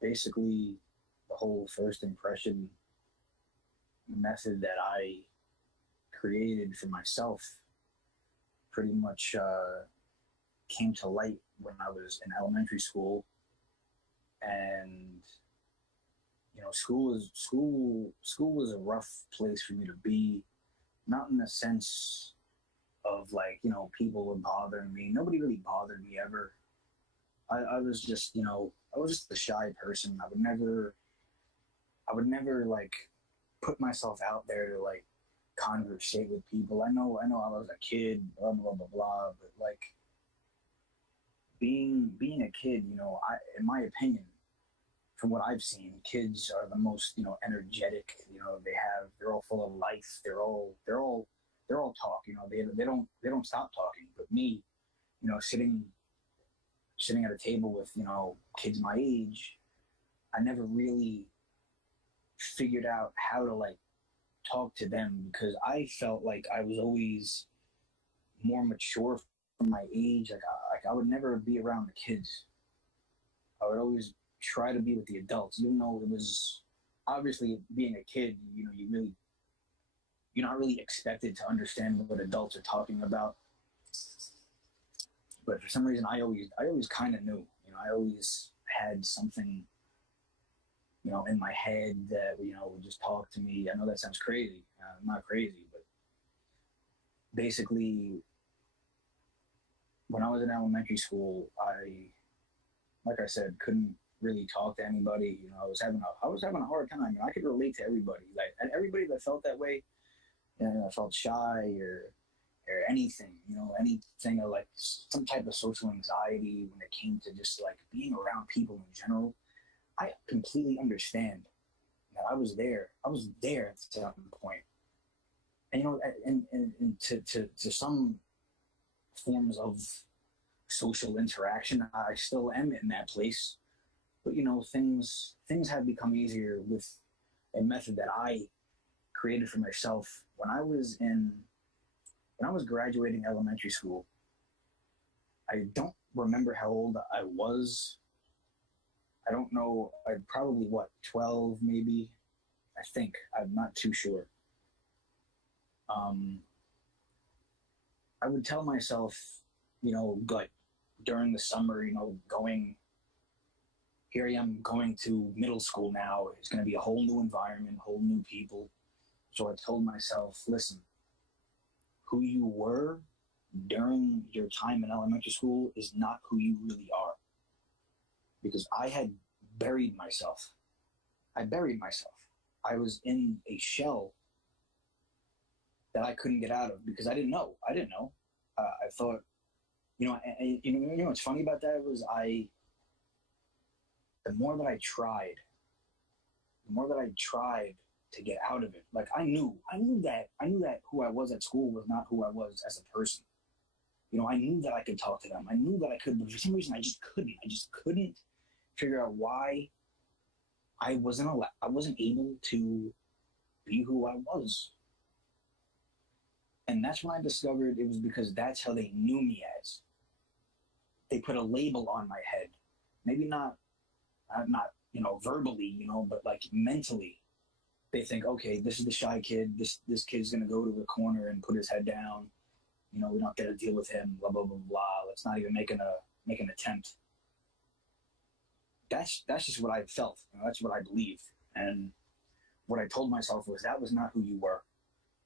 basically the whole first impression method that I created for myself pretty much came to light when I was in elementary school. And school was a rough place for me to be. Not in the sense of like people were bothering me. Nobody really bothered me ever. I was just I was just a shy person. I would never like put myself out there to like conversate with people. I know I was a kid, blah blah blah blah, but like being a kid, I in my opinion, from what I've seen, kids are the most energetic. They're all full of life. They're all talk. They don't stop talking. But me, sitting at a table with kids my age, I never really figured out how to like talk to them because I felt like I was always more mature for my age. Like I would never be around the kids. I would always try to be with the adults, even though it was obviously being a kid. You're not really expected to understand what adults are talking about. But for some reason, I always kind of knew. I always had something in my head that would just talk to me. I know that sounds crazy. I'm not crazy, but basically, when I was in elementary school, like I said, couldn't really talk to anybody. I was having a hard time. I could relate to everybody. Like, and everybody that felt that way, I felt shy or anything. Anything of like some type of social anxiety when it came to just like being around people in general. I completely understand that I was there. I was there at some point, and to some forms of social interaction, I still am in that place. But things have become easier with a method that I created for myself when I was graduating elementary school. I don't remember how old I was. I don't know. I probably 12 maybe. I think I'm not too sure. Um, I would tell myself, like during the summer, going here I am going to middle school now. It's going to be a whole new environment, whole new people. So I told myself, listen, who you were during your time in elementary school is not who you really are. Because I had buried myself. I buried myself. I was in a shell that I couldn't get out of because I didn't know. I didn't know. I thought, what's funny about that was the more that I tried to get out of it. Like I knew that who I was at school was not who I was as a person. I knew that I could talk to them. I knew that I could, but for some reason I just couldn't. I just couldn't figure out why I wasn't able to be who I was. And that's when I discovered it was because that's how they knew me as. They put a label on my head. Maybe not verbally, but like mentally. They think, okay, this is the shy kid. This kid's gonna go to the corner and put his head down. We don't get to deal with him. Blah blah blah blah. Let's not even make an attempt. That's just what I felt. That's what I believed. And what I told myself was that was not who you were.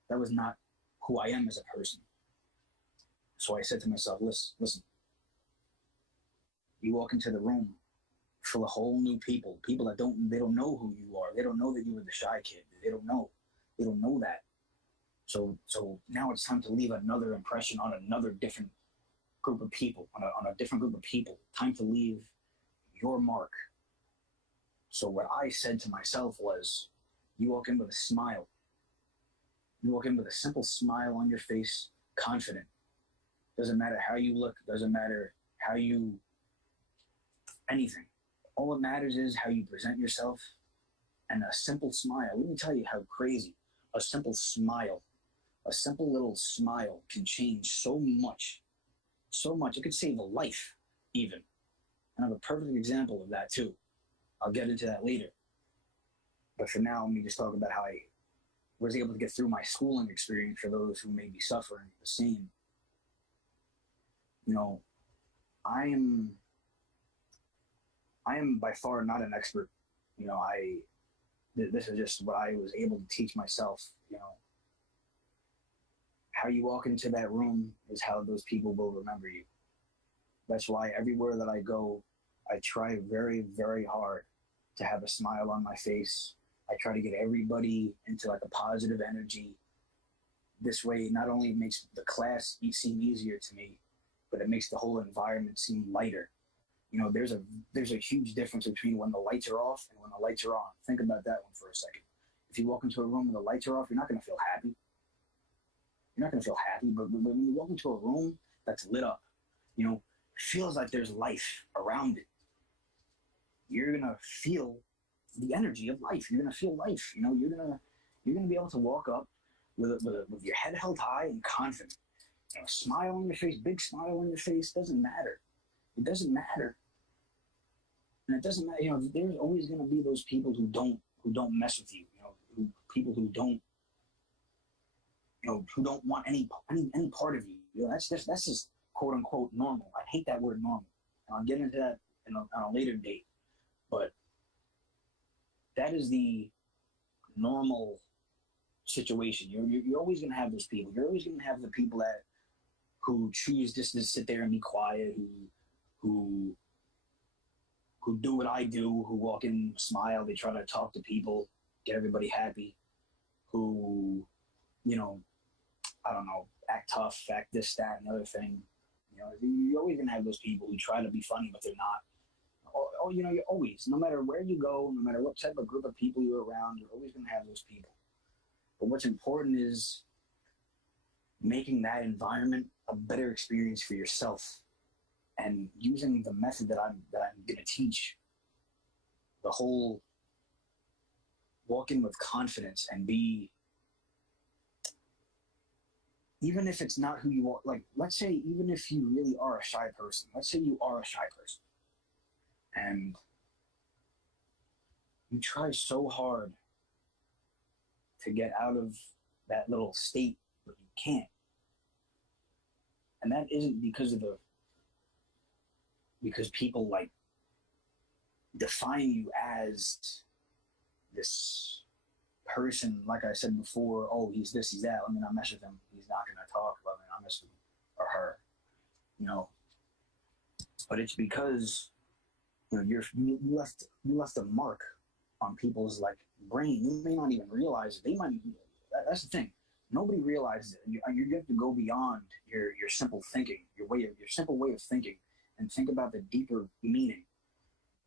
That was not who I am as a person. So I said to myself, listen. You walk into the room full of whole new people that don't know who you are. They don't know that you were the shy kid. They don't know. They don't know that. So now it's time to leave another impression on another different group of people, on a different group of people. Time to leave your mark. So what I said to myself was, you walk in with a smile. You walk in with a simple smile on your face, confident. Doesn't matter how you look. Doesn't matter how you anything. All that matters is how you present yourself and a simple smile. Let me tell you how crazy a simple smile, a simple little smile can change so much. So much. It could save a life, even. And I have a perfect example of that, too. I'll get into that later. But for now, let me just talk about how I was able to get through my schooling experience for those who may be suffering the same. You know, I am I am by far not an expert. You know, this is just what I was able to teach myself. You know, how you walk into that room is how those people will remember you. That's why everywhere that I go, I try very, very hard to have a smile on my face. I try to get everybody into like a positive energy. This way, not only makes the class seem easier to me, but it makes the whole environment seem lighter. You know, there's a huge difference between when the lights are off and when the lights are on. Think about that one for a second. If you walk into a room and the lights are off, you're not going to feel happy. You're not going to feel happy, but when you walk into a room that's lit up, you know, feels like there's life around it. You're going to feel the energy of life. You're going to feel life. You know, you're gonna be able to walk up with your head held high and confident. You know, smile on your face, big smile on your face, doesn't matter. It doesn't matter. And it doesn't matter, you know, there's always going to be those people who don't mess with you, you know, people who don't, you know, who don't want any part of you. You know, that's just quote unquote normal. I hate that word normal. And I'll get into that on a later date. But that is the normal situation. You're always going to have those people. You're always going to have the people who choose just to sit there and be quiet, who do what I do, who walk in, smile, they try to talk to people, get everybody happy, who, you know, I don't know, act tough, act this, that, and the other thing. You know, you're always going to have those people who try to be funny, but they're not. Oh, you know, you're always, no matter where you go, no matter what type of group of people you're around, you're always going to have those people. But what's important is making that environment a better experience for yourself and using the method that I'm going to teach. The whole walk in with confidence and be, even if it's not who you are, like, let's say, even if you really are a shy person, let's say you are a shy person and you try so hard to get out of that little state, but you can't. And that isn't because people like define you as this person, like I said before, oh, he's this, he's that, let me not mess with him. He's not going to talk, let me not mess with him or her, you know. But it's because, you know, you left a mark on people's like brain. You may not even realize it. They might. That's the thing. Nobody realizes it. You have to go beyond your simple thinking, your simple way of thinking, and think about the deeper meaning.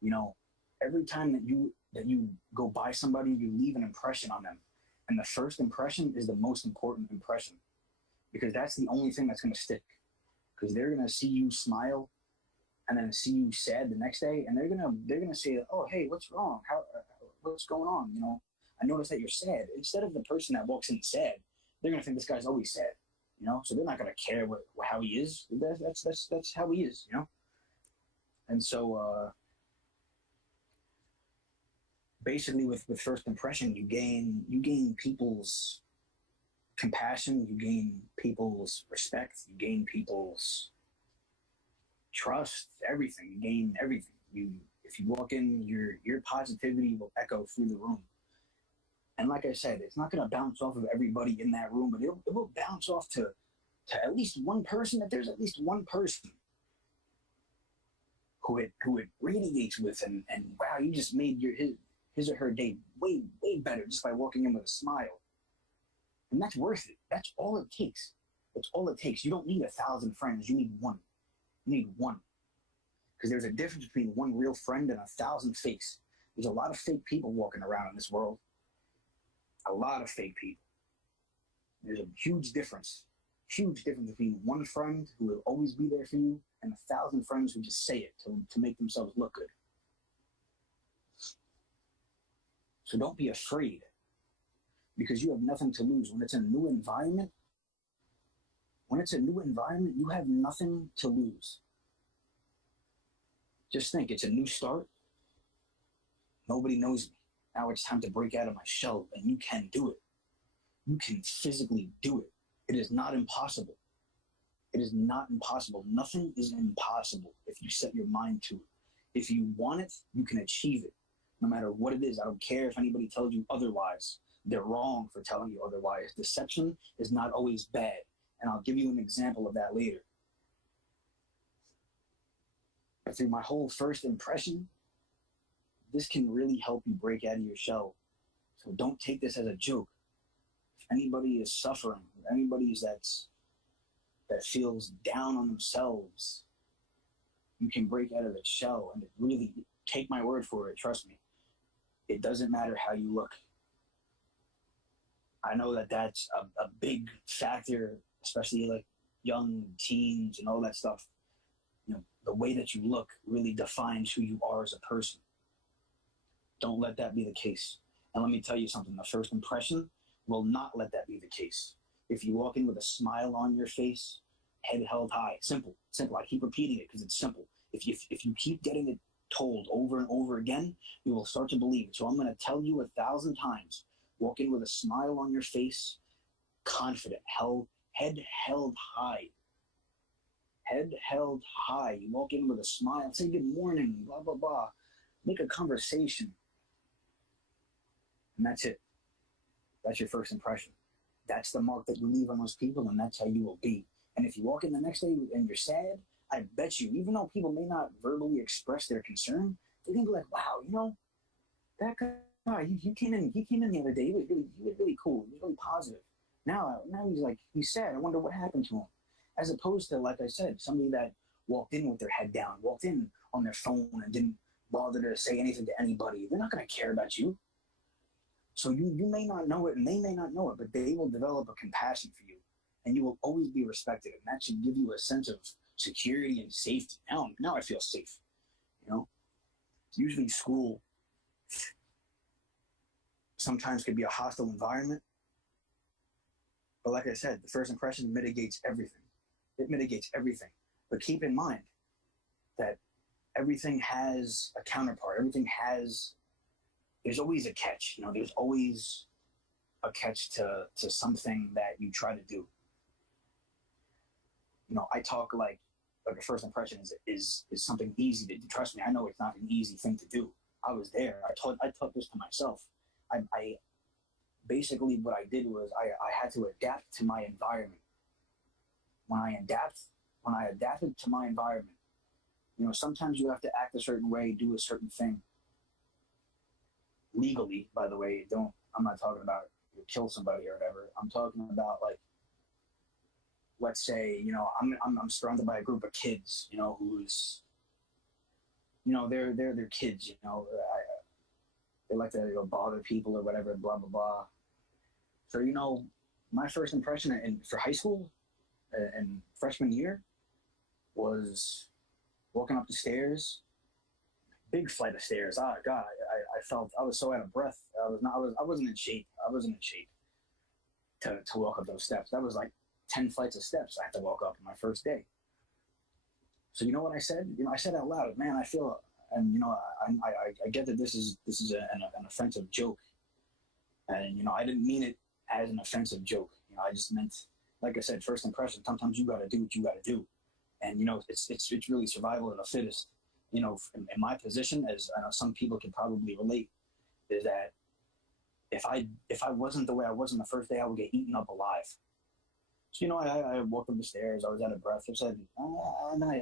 You know, every time that you go by somebody, you leave an impression on them, and the first impression is the most important impression, because that's the only thing that's going to stick. Because they're going to see you smile, and then see you sad the next day, and they're gonna say, "Oh, hey, what's wrong? What's going on? You know, I noticed that you're sad." Instead of the person that walks in sad, they're gonna think this guy's always sad. You know, so they're not gonna care how he is. That's how he is. You know, and so basically, with first impression, you gain people's compassion, you gain people's respect, you gain people's trust, everything. You gain everything. If you walk in, your positivity will echo through the room. And like I said, it's not going to bounce off of everybody in that room, but it will bounce off to at least one person. If there's at least one person who it radiates with, and wow, you just made his or her day way better just by walking in with a smile. And that's worth it. That's all it takes. That's all it takes. You don't need 1,000 friends. You need one. You need one. Because there's a difference between one real friend and 1,000 fakes. There's a lot of fake people walking around in this world. A lot of fake people. There's a huge difference. Huge difference between one friend who will always be there for you and 1,000 friends who just say it to make themselves look good. So don't be afraid, because you have nothing to lose. When it's a new environment, you have nothing to lose. Just think, it's a new start. Nobody knows me. Now it's time to break out of my shell, and you can do it. You can physically do it. It is not impossible. It is not impossible. Nothing is impossible if you set your mind to it. If you want it, you can achieve it, no matter what it is. I don't care if anybody tells you otherwise. They're wrong for telling you otherwise. Deception is not always bad, and I'll give you an example of that later. But through my whole first impression, this can really help you break out of your shell. So don't take this as a joke. If anybody is suffering, if anybody that feels down on themselves, you can break out of the shell. And it really, take my word for it, trust me. It doesn't matter how you look. I know that that's a big factor, especially like young teens and all that stuff. You know, the way that you look really defines who you are as a person. Don't let that be the case. And let me tell you something, the first impression will not let that be the case. If you walk in with a smile on your face, head held high, simple. I keep repeating it because it's simple. If you keep getting it told over and over again, you will start to believe it. So I'm going to tell you 1,000 times, walk in with a smile on your face, confident, head held high. Head held high. You walk in with a smile, say good morning, blah, blah, blah. Make a conversation. And that's it. That's your first impression. That's the mark that you leave on those people, and that's how you will be. And if you walk in the next day and you're sad, I bet you, even though people may not verbally express their concern, they're gonna be like, "Wow, you know, that guy, he came in the other day. He was really cool. He was really positive. Now he's sad. I wonder what happened to him." As opposed to, like I said, somebody that walked in with their head down, walked in on their phone and didn't bother to say anything to anybody. They're not gonna care about you. So you may not know it and they may not know it, but they will develop a compassion for you, and you will always be respected. And that should give you a sense of security and safety. Now I feel safe. You know, usually school sometimes could be a hostile environment, but like I said, the first impression mitigates everything. It mitigates everything. But keep in mind that everything has a counterpart. There's always a catch. You know, there's always a catch to something that you try to do. You know, I talk like a first impression is something easy to do. Trust me, I know it's not an easy thing to do. I was there. I taught this to myself. I basically what I did was I had to adapt to my environment. When I adapted to my environment, you know, sometimes you have to act a certain way, do a certain thing. Legally, by the way, I'm not talking about you kill somebody or whatever. I'm talking about, like, let's say, you know, I'm surrounded by a group of kids, you know, who's, you know, they're kids, you know, they like to, you know, bother people or whatever, blah blah blah. So, you know, my first impression for high school and freshman year was walking up the stairs, big flight of stairs. Oh God, I felt I was so out of breath. I wasn't in shape. I wasn't in shape to walk up those steps. That was like 10 flights of steps I had to walk up on my first day. So you know what I said? You know, I said out loud, man, I feel, and you know, I get that this is an offensive joke, and you know, I didn't mean it as an offensive joke. You know, I just meant, like I said, first impression. Sometimes you got to do what you got to do, and you know, it's really survival of the fittest. You know, in my position, as I know some people can probably relate, is that if I wasn't the way I was on the first day, I would get eaten up alive. So, you know, I walked up the stairs. I was out of breath. I said, and then I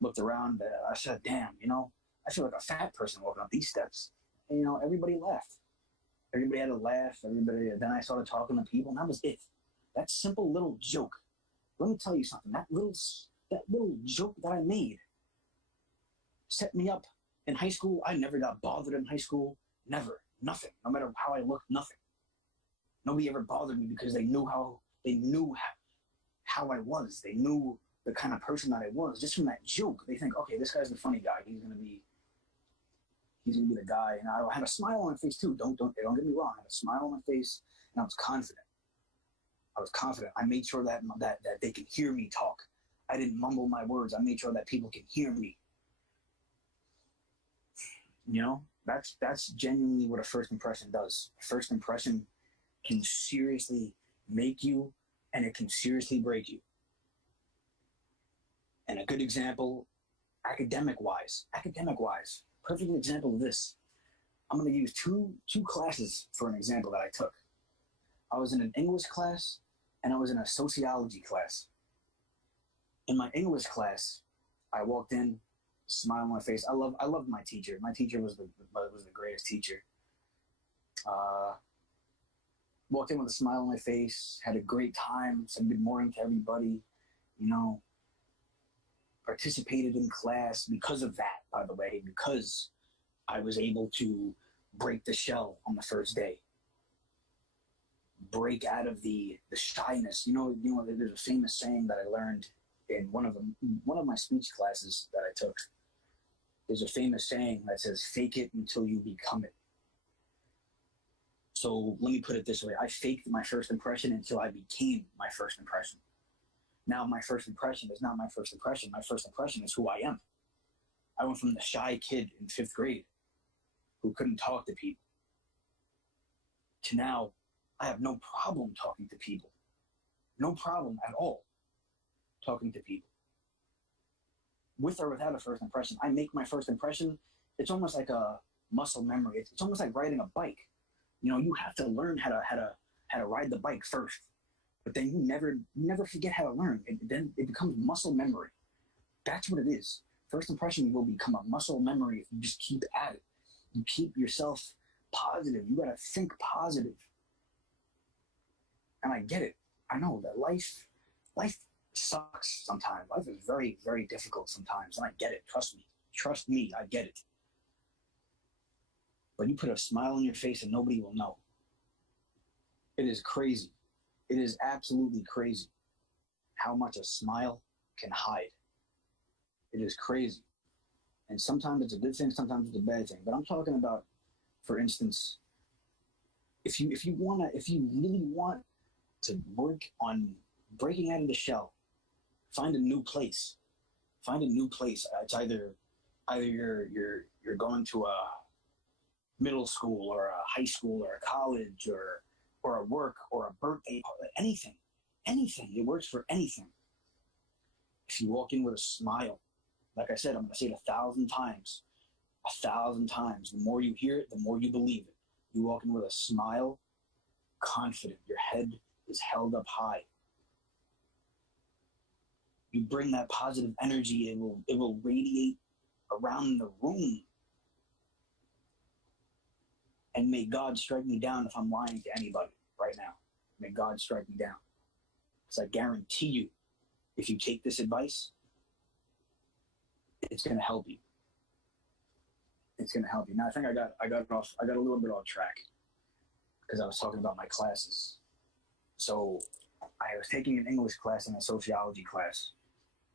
looked around. I said, damn, you know, I feel like a fat person walking up these steps. And, you know, everybody laughed. Everybody had a laugh. Then I started talking to people, and that was it. That simple little joke. Let me tell you something. That little joke that I made set me up in high school. I never got bothered in high school. Never. Nothing. No matter how I looked, nothing. Nobody ever bothered me because they knew how I was. They knew the kind of person that I was. Just from that joke, they think, okay, this guy's the funny guy. He's gonna be the guy. And I had a smile on my face too. Don't get me wrong. I had a smile on my face, and I was confident. I made sure that they could hear me talk. I didn't mumble my words. I made sure that people could hear me. You know, that's genuinely what a first impression does. A first impression can seriously make you, and it can seriously break you. And a good example, academic wise, perfect example of this. I'm going to use two classes for an example that I took. I was in an English class and I was in a sociology class. In my English class, I walked in, smile on my face. I loved my teacher. My teacher was the greatest teacher. Uh, Walked in with a smile on my face, had a great time, said good morning to everybody, you know, participated in class because of that, by the way, because I was able to break the shell on the first day, break out of the shyness. There's a famous saying that I learned in one of my speech classes that I took. There's a famous saying that says, "Fake it until you become it." So let me put it this way: I faked my first impression until I became my first impression. Now my first impression is not my first impression. My first impression is who I am. I went from the shy kid in 5th grade who couldn't talk to people to now I have no problem talking to people. No problem at all talking to people. With or without a first impression, I make my first impression. It's almost like a muscle memory. It's almost like riding a bike. You have to learn how to ride the bike first, but then you never forget how to learn. Then it becomes muscle memory. That's what it is. First impression will become a muscle memory if you just keep at it. You keep yourself positive. You gotta think positive. And I get it. I know that life sucks sometimes. Life is very, very difficult sometimes, and I get it. Trust me, I get it. But you put a smile on your face and nobody will know. It is crazy. It is absolutely crazy how much a smile can hide. It is crazy. And sometimes it's a good thing, sometimes it's a bad thing. But I'm talking about, for instance, if you really want to work on breaking out of the shell, find a new place. Find a new place. It's either you're going to a middle school or a high school or a college or a work or a birthday, anything. Anything. It works for anything. If you walk in with a smile, like I said, I'm going to say it 1,000 times. 1,000 times. The more you hear it, the more you believe it. You walk in with a smile, confident. Your head is held up high. You bring that positive energy. It will radiate around the room. And may God strike me down if I'm lying to anybody right now. May God strike me down. Because I guarantee you, if you take this advice, it's going to help you. It's going to help you. Now, I think I got a little bit off track because I was talking about my classes. So I was taking an English class and a sociology class.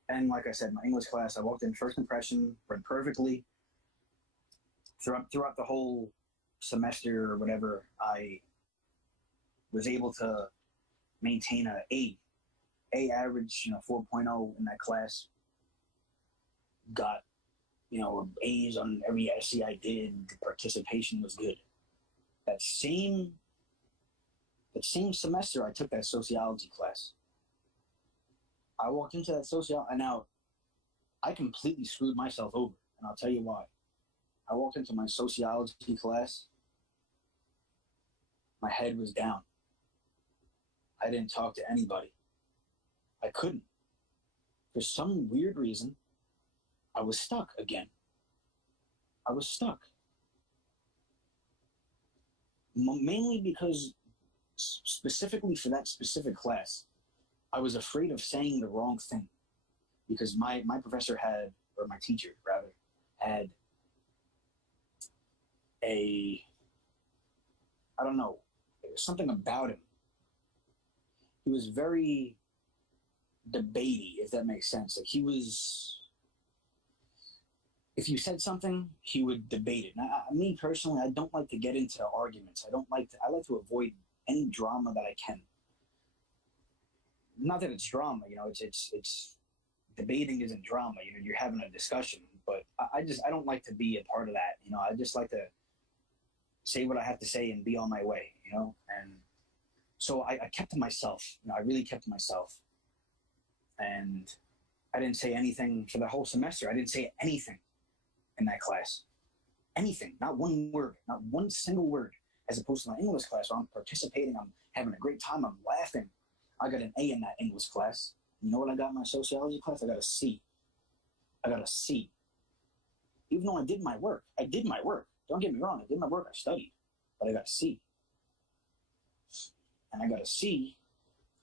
And like I said, my English class, I walked in first impression, went perfectly. Throughout the whole semester or whatever, I was able to maintain an A average, 4.0 in that class. Got, A's on every essay I did. The participation was good. That same semester, I took that sociology class. I walked into that sociology, and now I completely screwed myself over, and I'll tell you why. I walked into my sociology class. My head was down. I didn't talk to anybody. I couldn't. For some weird reason, I was stuck again. I was stuck. Mainly because, specifically for that specific class, I was afraid of saying the wrong thing. Because my professor had, or my teacher rather, had I don't know, there was something about him. He was very debatey, if that makes sense. Like if you said something, he would debate it. Now, me personally, I don't like to get into arguments. I like to avoid any drama that I can. Not that it's drama, it's debating isn't drama. You're having a discussion. But I don't like to be a part of that. I just like to say what I have to say and be on my way. And so I kept to myself. I really kept to myself, and I didn't say anything for the whole semester. I didn't say anything in that class. Anything, not one word, not one single word, as opposed to my English class where I'm participating, I'm having a great time, I'm laughing. I got an A in that English class. You know what I got in my sociology class? I got a C. I got a C. Even though I did my work. I did my work. Don't get me wrong. I did my work. I studied. But I got a C. And I got a C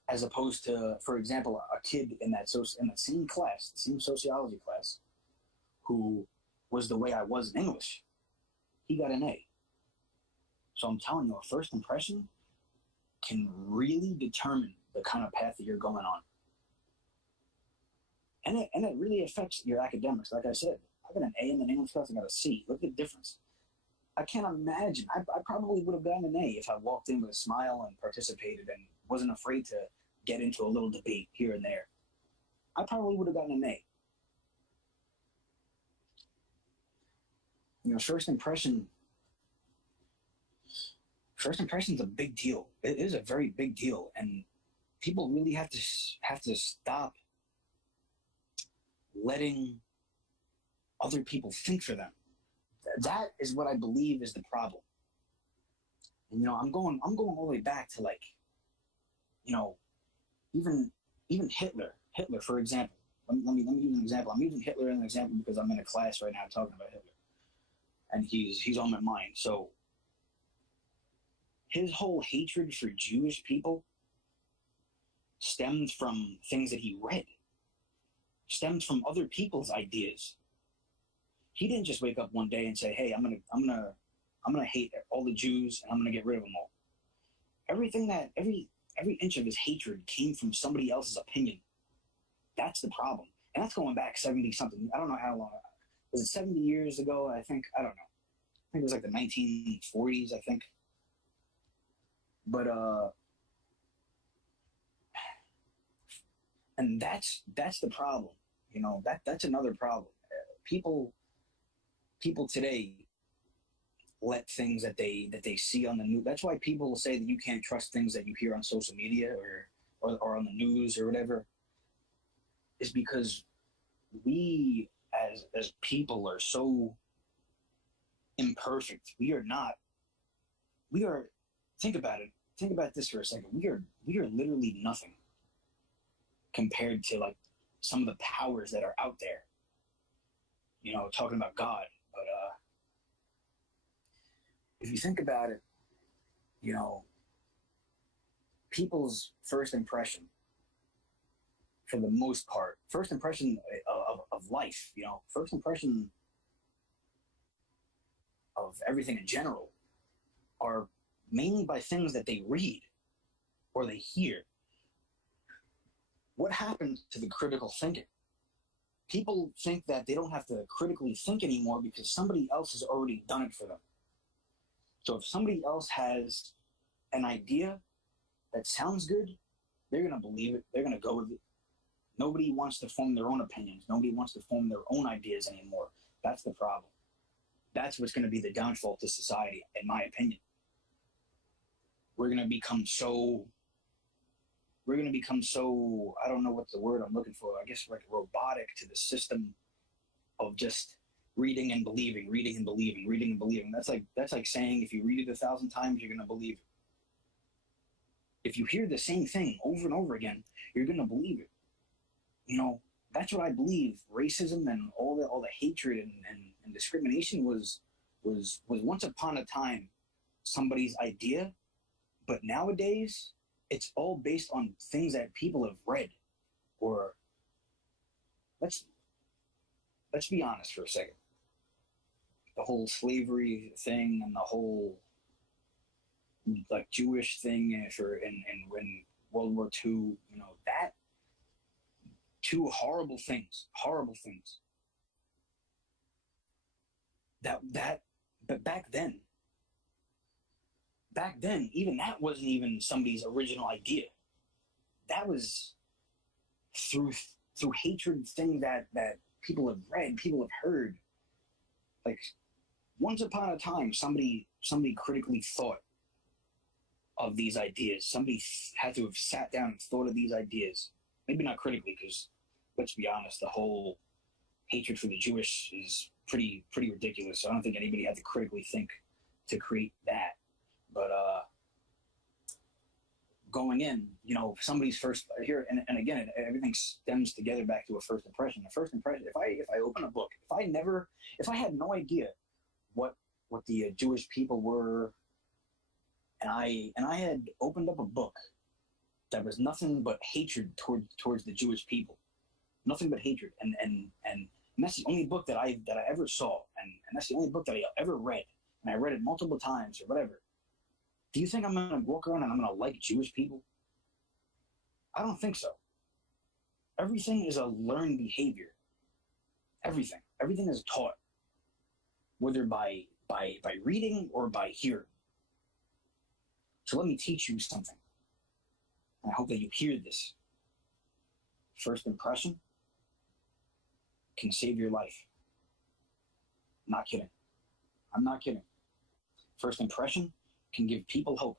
as opposed to, for example, a kid in that same class, the same sociology class, who was the way I was in English. He got an A. So I'm telling you, a first impression can really determine the kind of path that you're going on. And it really affects your academics. Like I said, I got an A in the English class, I got a C. Look at the difference. I can't imagine. I probably would have gotten an A if I walked in with a smile and participated and wasn't afraid to get into a little debate here and there. I probably would have gotten an A. First impression is a big deal. It is a very big deal, and people really have to stop letting other people think for them. That is what I believe is the problem. And I'm going all the way back to even Hitler. Hitler, for example. Let me use an example. I'm using Hitler as an example because I'm in a class right now talking about Hitler, and he's on my mind. So his whole hatred for Jewish people stemmed from things that he read, stemmed from other people's ideas. He didn't just wake up one day and say, "Hey, I'm gonna hate all the Jews and I'm gonna get rid of them all." Everything that every inch of his hatred came from somebody else's opinion. That's the problem, and that's going back 70 something. I don't know how long. Was it 70 years ago? I think I don't know. I think it was like the 1940s. I think. But and that's the problem. That's another problem. People today let things that they see on the news. That's why people will say that you can't trust things that you hear on social media or on the news or whatever. Is because we as people are so imperfect. We are not. We are. Think about it. Think about this for a second. We are literally nothing compared to some of the powers that are out there. Talking about God. But if you think about it, people's first impression, for the most part, first impression of life, first impression of everything in general, are mainly by things that they read or they hear. What happened to the critical thinking? People think that they don't have to critically think anymore because somebody else has already done it for them. So if somebody else has an idea that sounds good, they're going to believe it. They're going to go with it. Nobody wants to form their own opinions. Nobody wants to form their own ideas anymore. That's the problem. That's what's going to be the downfall to society, in my opinion. We're going to become so, I don't know what the word I'm looking for, I guess robotic to the system of just reading and believing, reading and believing, reading and believing. That's like saying if you read it 1,000 times, you're going to believe it. If you hear the same thing over and over again, you're going to believe it. That's what I believe. Racism and all the hatred and discrimination was once upon a time somebody's idea, but nowadays it's all based on things that people have read. Or let's be honest for a second. The whole slavery thing and the whole Jewish thing in World War II, that two horrible things. But back then, even that wasn't even somebody's original idea. That was through hatred thing that people have read, people have heard. Like once upon a time, somebody critically thought of these ideas. Somebody had to have sat down and thought of these ideas. Maybe not critically, because let's be honest, the whole hatred for the Jewish is pretty ridiculous. So I don't think anybody had to critically think to create that. But going in, somebody's first here, and again, everything stems together back to a first impression. The first impression. If I open a book, if I had no idea what the Jewish people were, and I had opened up a book that was nothing but hatred towards the Jewish people, nothing but hatred, and that's the only book that I ever saw, and that's the only book that I ever read, and I read it multiple times or whatever. Do you think I'm going to walk around and I'm going to like Jewish people? I don't think so. Everything is a learned behavior. Everything is taught, whether by reading or by hearing. So let me teach you something. And I hope that you hear this. First impression can save your life. Not kidding. I'm not kidding. First impression can give people hope.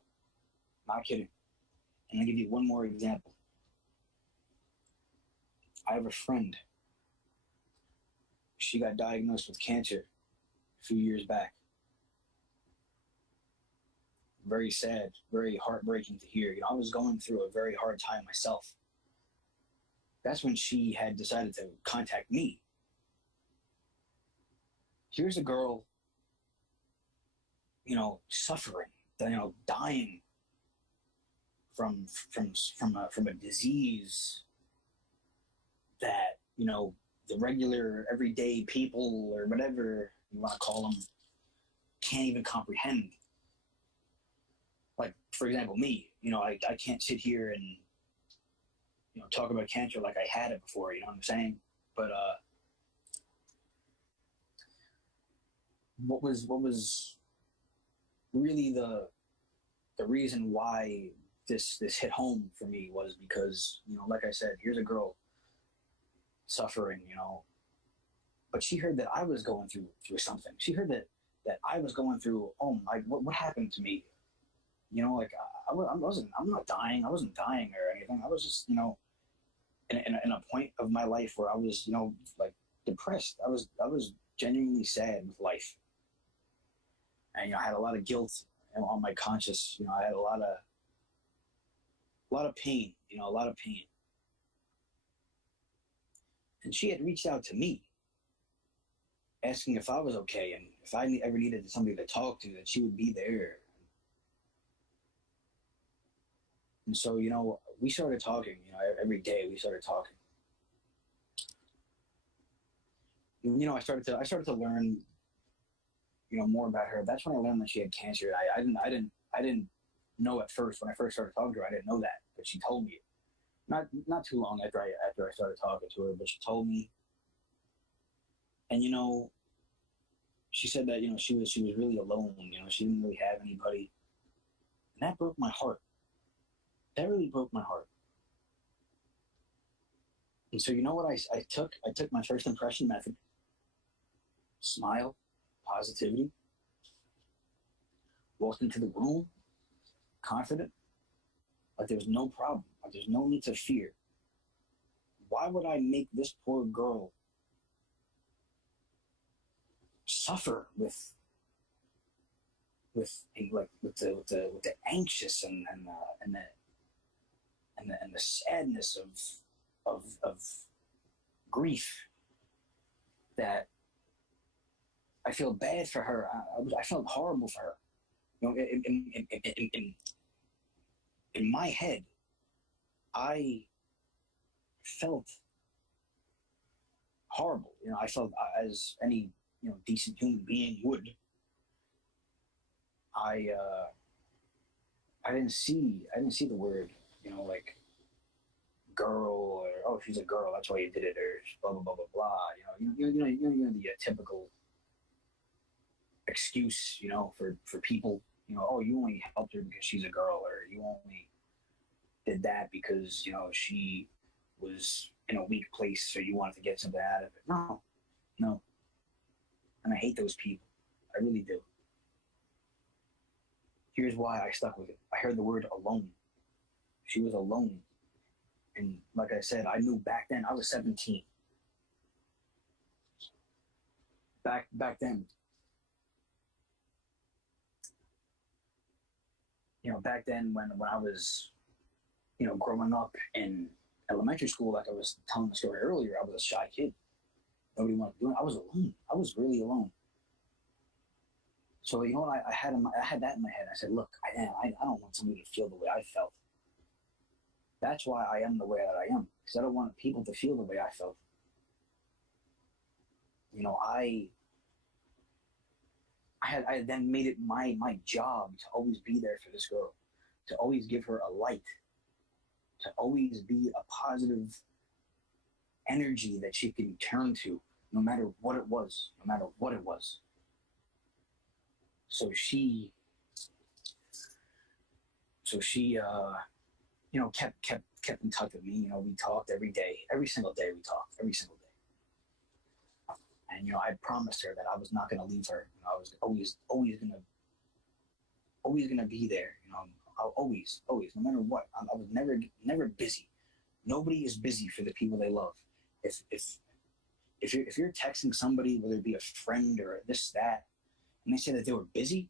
Not kidding. And I'll give you one more example. I have a friend. She got diagnosed with cancer a few years back. Very sad, very heartbreaking to hear. I was going through a very hard time myself. That's when she had decided to contact me. Here's a girl, suffering, dying from a disease that, the regular everyday people or whatever you want to call them can't even comprehend. Like, for example, me, I can't sit here and, talk about cancer like I had it before, you know what I'm saying? But what was really the reason why this hit home for me was because, like I said, here's a girl suffering, but she heard that I was going through something. She heard that I was going through, what happened to me? I'm not dying. I wasn't dying or anything. I was just, in a point of my life where I was, like depressed. I was genuinely sad with life. And, I had a lot of guilt on my conscience. I had a lot of pain, a lot of pain. And she had reached out to me asking if I was okay and if I ever needed somebody to talk to, that she would be there. And so, we started talking, every day we started talking. And, I started to learn, more about her. That's when I learned that she had cancer. I didn't know at first. When I first started talking to her, I didn't know that, but she told me. Not too long after I started talking to her, but she told me. And she said that she was really alone. She didn't really have anybody, and that broke my heart. That really broke my heart. And so what I took? I took my first impression method. Smile, positivity. Walked into the room, confident, like there was no problem, like there's no need to fear. Why would I make this poor girl suffer with the anxious and the sadness of grief that I feel bad for her. I felt horrible for her. In my head, I felt horrible. I felt as any decent human being would. I didn't see the word like girl or oh, she's a girl, that's why you did it, or blah blah blah blah blah. The typical excuse for people. Oh, you only helped her because she's a girl, or you only did that because she was in a weak place, so you wanted to get something out of it. No, no. And I hate those people. I really do. Here's why I stuck with it. I heard the word alone. She was alone. And like I said, I knew back then, I was 17. Back then, back then when I was, growing up in elementary school, like I was telling the story earlier, I was a shy kid. Nobody wanted to do it. I was alone. I was really alone. So you know what I had that in my head. I said, look, I don't want somebody to feel the way I felt. That's why I am the way that I am, because I don't want people to feel the way I felt. I then made it my job to always be there for this girl, to always give her a light, to always be a positive energy that she can turn to, no matter what it was, no matter what it was. So she kept in touch with me. We talked every day, every single day. We talked every single day, and I promised her that I was not going to leave her. I was always gonna be there. I'll always, no matter what. I was never busy. Nobody is busy for the people they love. If you're texting somebody, whether it be a friend or this that, and they say that they were busy,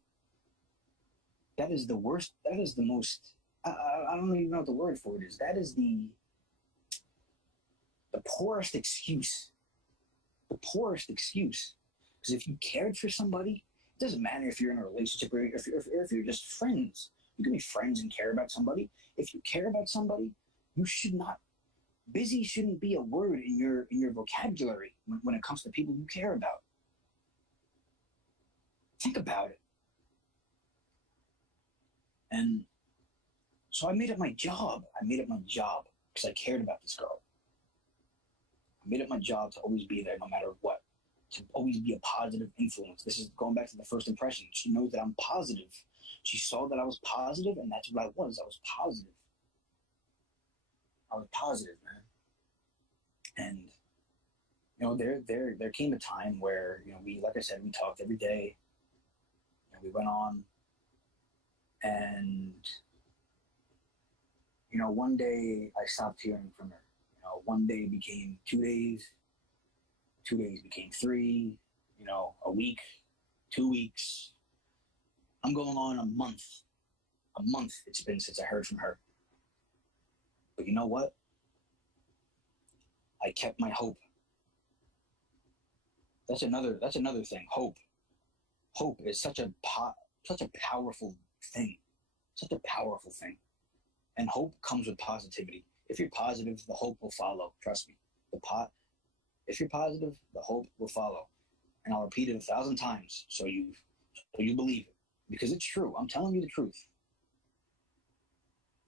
that is the worst. That is the most. I don't even know what the word for it is. That is the poorest excuse. The poorest excuse. Because if you cared for somebody, it doesn't matter if you're in a relationship or if you're just friends. You can be friends and care about somebody. If you care about somebody, you should not. Busy shouldn't be a word in your vocabulary when it comes to people you care about. Think about it. And so I made it my job. Because I cared about this girl. I made it my job to always be there no matter what. To always be a positive influence. This is going back to the first impression. She knows that I'm positive. She saw that I was positive, and that's what I was. I was positive. I was positive, man. And there came a time where like I said, we talked every day. We went on, and one day I stopped hearing from her. One day became 2 days. 2 days became 3. A week, 2 weeks. I'm going on a month. A month it's been since I heard from her. But you know what? I kept my hope. That's another thing. Hope. Hope is such a powerful thing. Such a powerful thing. And hope comes with positivity. If you're positive, the hope will follow. Trust me. If you're positive, the hope will follow. And I'll repeat it 1,000 times so you believe it. Because it's true. I'm telling you the truth.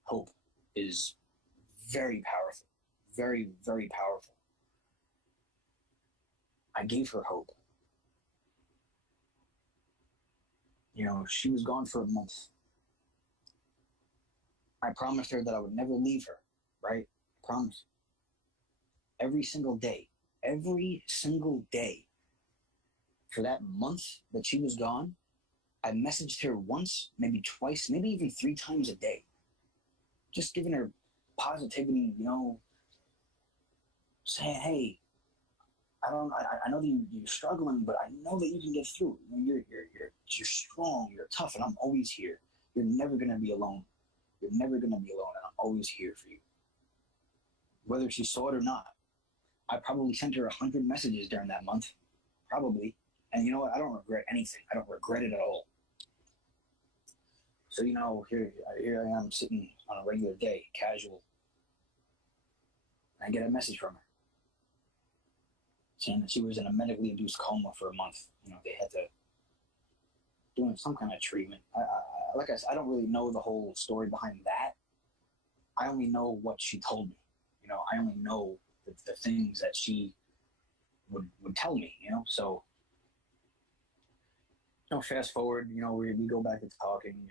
Hope is very powerful. Very, very powerful. I gave her hope. She was gone for a month. I promised her that I would never leave her, right? I promised. Every single day for that month that she was gone, I messaged her once, maybe twice, maybe even 3 times a day. Just giving her positivity, saying, hey, I know that you're struggling, but I know that you can get through. You're strong, you're tough, and I'm always here. You're never going to be alone. You're never going to be alone, and I'm always here for you. Whether she saw it or not, I probably sent her 100 messages during that month. Probably. And you know what? I don't regret anything. I don't regret it at all. So, here I am sitting on a regular day, casual. And I get a message from her saying that she was in a medically induced coma for a month. They had to do some kind of treatment. Like I said, I don't really know the whole story behind that. I only know what she told me. I only know the things that she would tell me. So fast forward. We go back to talking.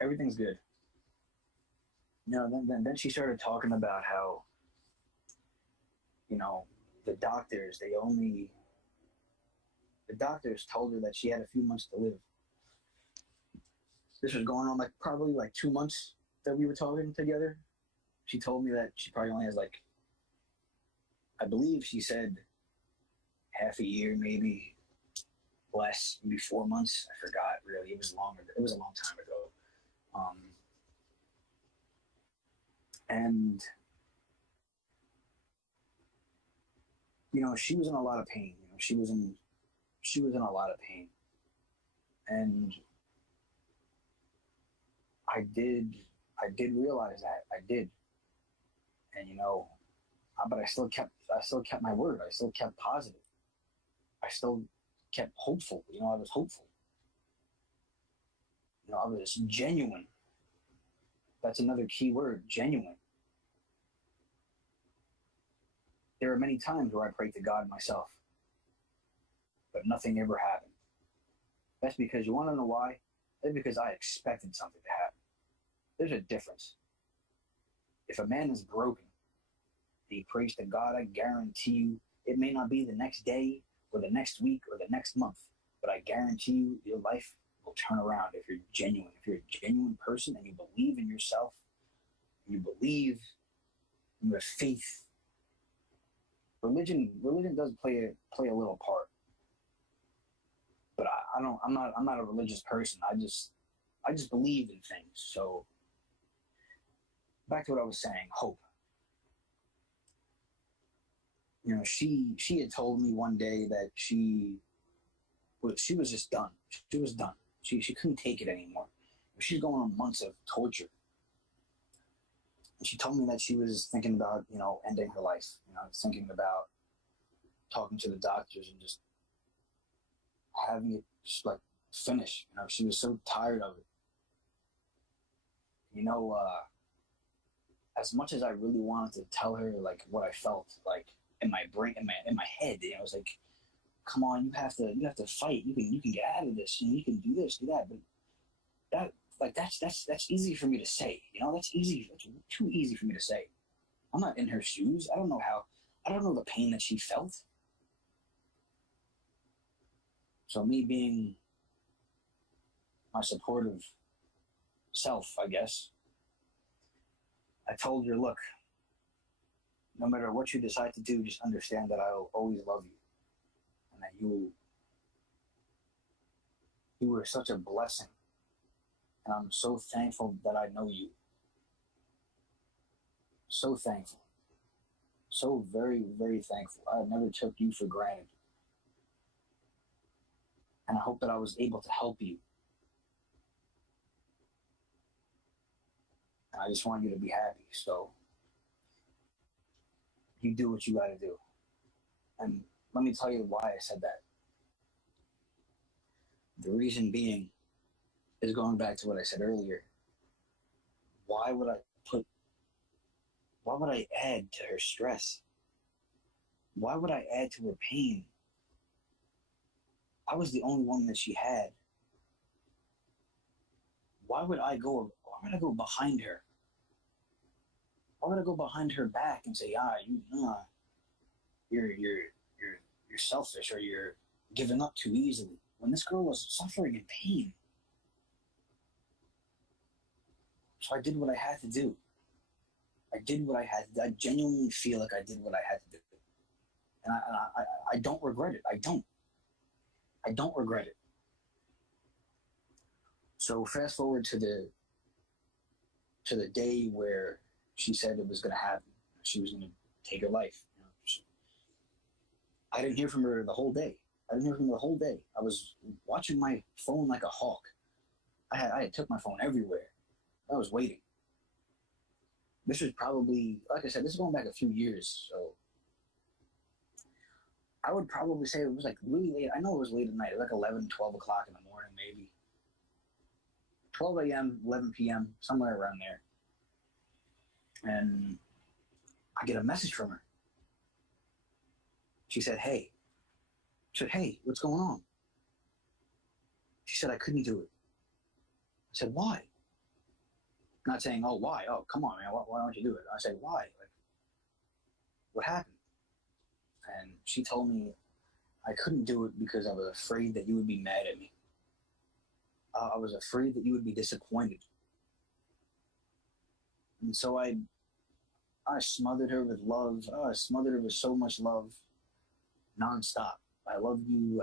Everything's good. Then she started talking about how, you know, the doctors, the doctors told her that she had a few months to live. This was going on like probably like 2 months that we were talking together. She told me that she probably only has like, I believe she said half a year, maybe less, maybe 4 months. I forgot really. It was longer. It was a long time ago. And she was in a lot of pain. She was in a lot of pain, and I did I did realize that I did, and but I still kept my word. I still kept positive. I still kept hopeful. I was hopeful. I was genuine. That's another key word, genuine. There are many times where I prayed to God myself, but nothing ever happened. That's because, you want to know why? That's because I expected something to happen. There's a difference. If a man is broken and he prays to God, I guarantee you it may not be the next day or the next week or the next month, but I guarantee you your life will turn around if you're genuine. If you're a genuine person and you believe in yourself, and you believe in your faith. Religion does play a little part, but I'm not a religious person. I just believe in things. So back to what I was saying, hope. She had told me one day that she was just done. She was done. She couldn't take it anymore. She's going on months of torture. And she told me that she was thinking about, ending her life. Thinking about talking to the doctors and just having it just like finish. She was so tired of it. As much as I really wanted to tell her like what I felt, like in my brain, in my head, I was like, come on, you have to fight. You can get out of this. You can do this, do that. But that's easy for me to say. That's easy. It's too easy for me to say. I'm not in her shoes. I don't know the pain that she felt. So me being my supportive self, I guess, I told her, look, no matter what you decide to do, just understand that I'll always love you, and that you were such a blessing, and I'm so thankful that I know you. So thankful. So very, very thankful. I never took you for granted. And I hope that I was able to help you. And I just want you to be happy. So you do what you got to do. And let me tell you why I said that. The reason being is going back to what I said earlier. Why would I put Why would I add to her stress? Why would I add to her pain? I was the only one that she had. Why would I go behind her? Why would I go behind her back and say, you're selfish, or you're giving up too easily, when this girl was suffering in pain? So I did what I had to do. I genuinely feel like I did what I had to do. And I don't regret it. I don't regret it. So fast forward to the day where she said it was going to happen. She was going to take her life. I didn't hear from her the whole day. I was watching my phone like a hawk. I had took my phone everywhere. I was waiting. This was probably, like I said, this is going back a few years. So I would probably say it was like really late. I know it was late at night, like 11, 12 o'clock in the morning, maybe. 12 a.m., 11 p.m., somewhere around there. And I get a message from her. She said, hey. What's going on? She said, I couldn't do it. I said, why? Not saying, oh, why? Oh, come on, man. Why don't you do it? I say, why? Like, what happened? And she told me I couldn't do it because I was afraid that you would be mad at me. I was afraid that you would be disappointed. And so I smothered her with love. I smothered her with so much love, nonstop. I love you.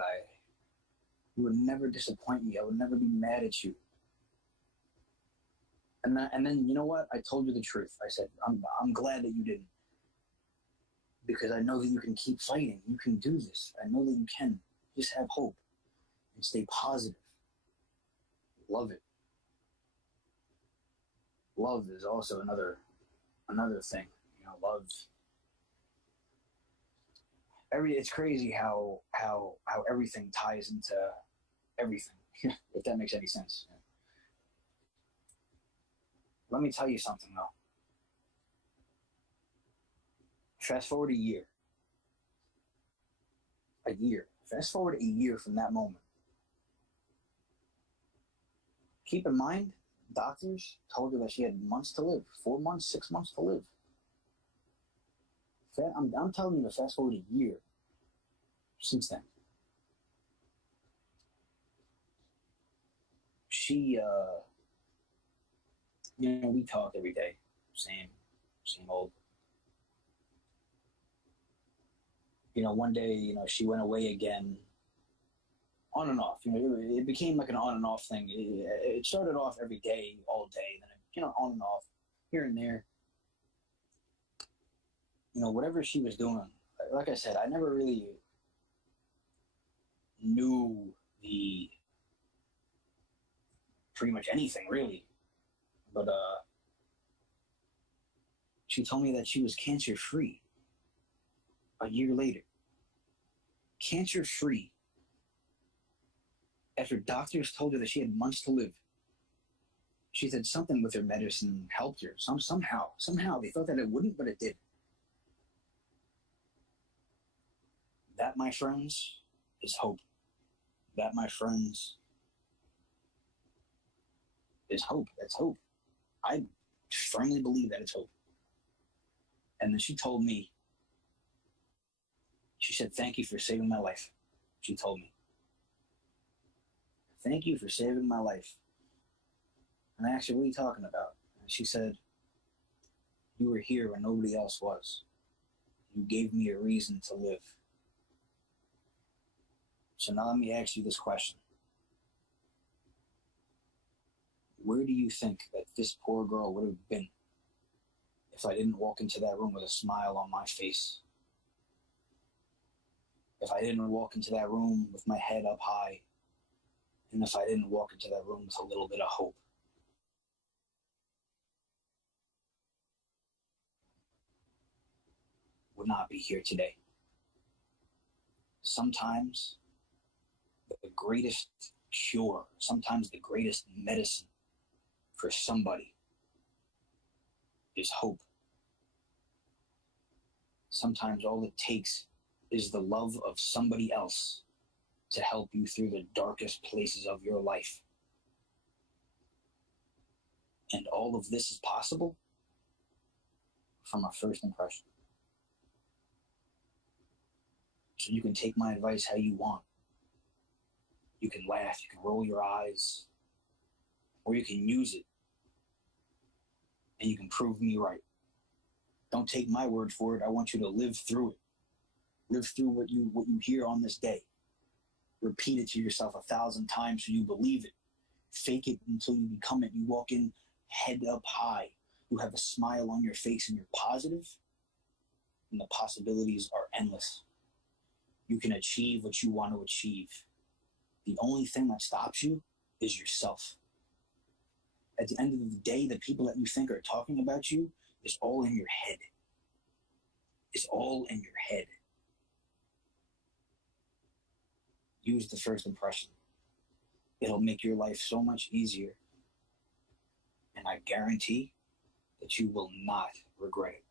You would never disappoint me. I would never be mad at you. And then you know what? I told you the truth. I said, I'm glad that you didn't, because I know that you can keep fighting. You can do this. I know that you can. Just have hope and stay positive. Love it. Love is also another thing. You know, love. It's crazy how everything ties into everything. If that makes any sense. Let me tell you something though. Fast forward a year. A year. Fast forward a year from that moment. Keep in mind, doctors told her that she had months to live, 4 months, 6 months to live. I'm telling you to fast forward a year since then. She, we talk every day, same old. One day, she went away again, on and off. It became like an on and off thing. It started off every day, all day, then on and off, here and there. Whatever she was doing. Like I said, I never really knew the pretty much anything really, but she told me that she was cancer free a year later. Cancer free. After doctors told her that she had months to live. She said something with her medicine helped her. Somehow they thought that it wouldn't, but it did. That, my friends, is hope. That, my friends, is hope. That's hope. I firmly believe that it's hope. And then she told me, she said, thank you for saving my life. She told me, thank you for saving my life. And I asked her, what are you talking about? And she said, you were here when nobody else was. You gave me a reason to live. So now let me ask you this question. Where do you think that this poor girl would have been if I didn't walk into that room with a smile on my face? If I didn't walk into that room with my head up high, and if I didn't walk into that room with a little bit of hope? Would not be here today. Sometimes the greatest cure, sometimes the greatest medicine for somebody is hope. Sometimes all it takes is the love of somebody else to help you through the darkest places of your life. And all of this is possible from a first impression. So you can take my advice how you want. You can laugh, you can roll your eyes, or you can use it and you can prove me right. Don't take my word for it. I want you to live through it. Live through what you hear on this day. Repeat it to yourself 1,000 times so you believe it. Fake it until you become it. You walk in head up high. You have a smile on your face and you're positive, and the possibilities are endless. You can achieve what you want to achieve. The only thing that stops you is yourself. At the end of the day, the people that you think are talking about you is all in your head. It's all in your head. Use the first impression. It'll make your life so much easier. And I guarantee that you will not regret it.